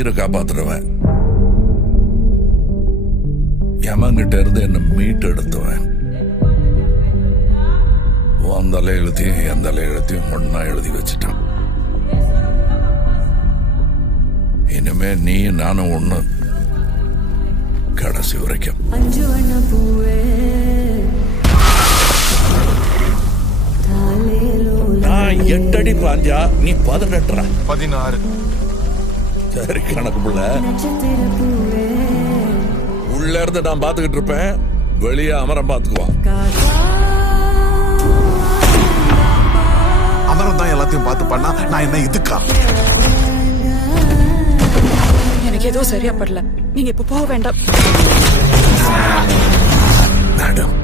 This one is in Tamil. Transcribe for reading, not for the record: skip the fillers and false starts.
உயிரை காப்பாத்துறவன், யமங்கிட்ட இருந்து என்ன மீட்டு எடுத்துவன். உன் தலை எழுத்தையும் என் தலை எழுத்தையும் ஒன்னா எழுதி வச்சுட்டான். இனிமே நீ நானும் ஒண்ணு, கடைசி வரைக்கும். நான் 8 அடி பாஞ்சா நீ 18. 16. சரி கணக்கு புள்ள. உள்ள இருந்து நான் பாத்துக்கிட்டு இருப்பேன், வெளியே அமரம் பாத்துக்குவான். அமரம் தான் எல்லாத்தையும் பார்த்து பண்ணா நான் என்ன இதுக்கா? எனக்கு ஏதோ சரியா படல, நீங்க இப்ப போக வேண்டாம். மேடம்,